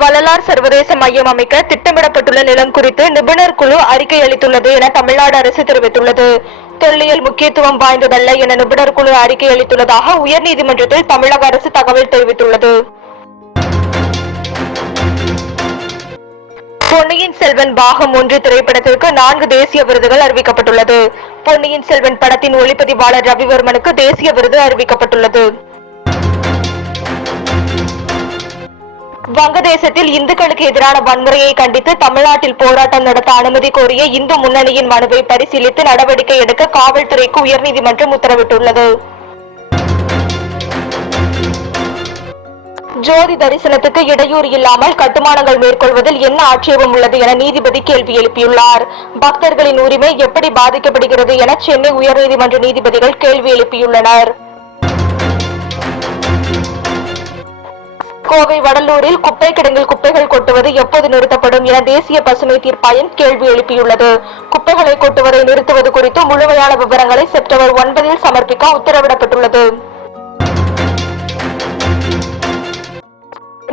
வள்ளலார் சர்வதேச மையம் அமைக்க திட்டமிடப்பட்டுள்ள நிலம் குறித்து நிபுணர் குழு அறிக்கை அளித்துள்ளது என தமிழ்நாடு அரசு தெரிவித்துள்ளது. தொல்லியல் முக்கியத்துவம் வாய்ந்ததல்ல என நிபுணர் குழு அறிக்கை அளித்துள்ளதாக உயர்நீதிமன்றத்தில் தமிழக அரசு தகவல் தெரிவித்துள்ளது. பொன்னியின் செல்வன் பாகம் 1 திரைப்படத்திற்கு 4 தேசிய விருதுகள் அறிவிக்கப்பட்டுள்ளது. பொன்னியின் செல்வன் படத்தின் ஒளிப்பதிவாளர் ரவிவர்மனுக்கு தேசிய விருது அறிவிக்கப்பட்டுள்ளது. வங்கதேசத்தில் இந்துக்களுக்கு எதிரான வன்முறையை கண்டித்து தமிழ்நாட்டில் போராட்டம் நடத்த அனுமதி கோரிய இந்து முன்னணியின் மனுவை பரிசீலித்து நடவடிக்கை எடுக்க காவல்துறைக்கு உயர்நீதிமன்றம் உத்தரவிட்டுள்ளது. ஜோதி தரிசனத்துக்கு இடையூறு இல்லாமல் கட்டுமானங்கள் மேற்கொள்வதில் என்ன ஆட்சேபம் உள்ளது என நீதிபதி கேள்வி எழுப்பியுள்ளார். பக்தர்களின் உரிமை எப்படி பாதிக்கப்படுகிறது என சென்னை உயர்நீதிமன்ற நீதிபதிகள் கேள்வி எழுப்பியுள்ளனர். கோவை வடலூரில் குப்பை கிடங்கில் குப்பைகள் கொட்டுவது எப்போது நிறுத்தப்படும் என தேசிய பசுமை தீர்ப்பாயம் கேள்வி எழுப்பியுள்ளது. குப்பைகளை கொட்டுவதை நிறுத்துவது குறித்து முழுமையான விவரங்களை செப்டம்பர் 9 சமர்ப்பிக்க உத்தரவிடப்பட்டுள்ளது.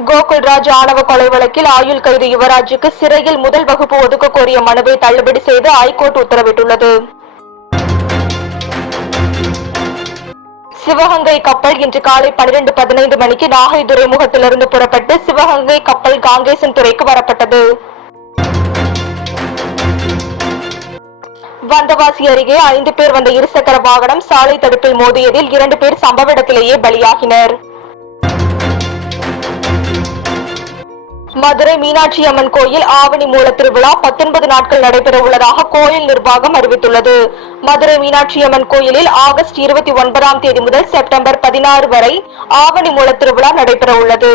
கோகுல்ராஜ் ஆணவ கொலை வழக்கில் ஆயுள் கைது யுவராஜுக்கு சிறையில் முதல் வகுப்பு ஒதுக்க கோரிய மனுவை தள்ளுபடி செய்து ஐகோர்ட் உத்தரவிட்டுள்ளது. சிவகங்கை கப்பல் இன்று காலை 12:15 மணிக்கு நாகை துறைமுகத்திலிருந்து புறப்பட்டு சிவகங்கை கப்பல் காங்கேசன் துறைக்கு வரப்பட்டது. வந்தவாசி அருகே 5 பேர் வந்த இருசக்கர வாகனம் சாலை தடுப்பில் மோதியதில் 2 பேர் சம்பவ இடத்திலேயே பலியாகினர். மதுரை மீனாட்சி அம்மன் கோயில் ஆவணி மூல திருவிழா 19 நாட்கள் நடைபெற உள்ளதாக கோயில் நிர்வாகம் அறிவித்துள்ளது. மதுரை மீனாட்சி அம்மன் கோயிலில் ஆகஸ்ட் 29ஆம் தேதி முதல் செப்டம்பர் 16 வரை ஆவணி மூல திருவிழா நடைபெற உள்ளது.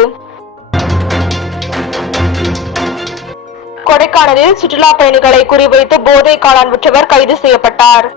கொடைக்கானலில் சுற்றுலா பயணிகளை குறிவைத்து போதை காளான் விற்றவர் கைது செய்யப்பட்டார்.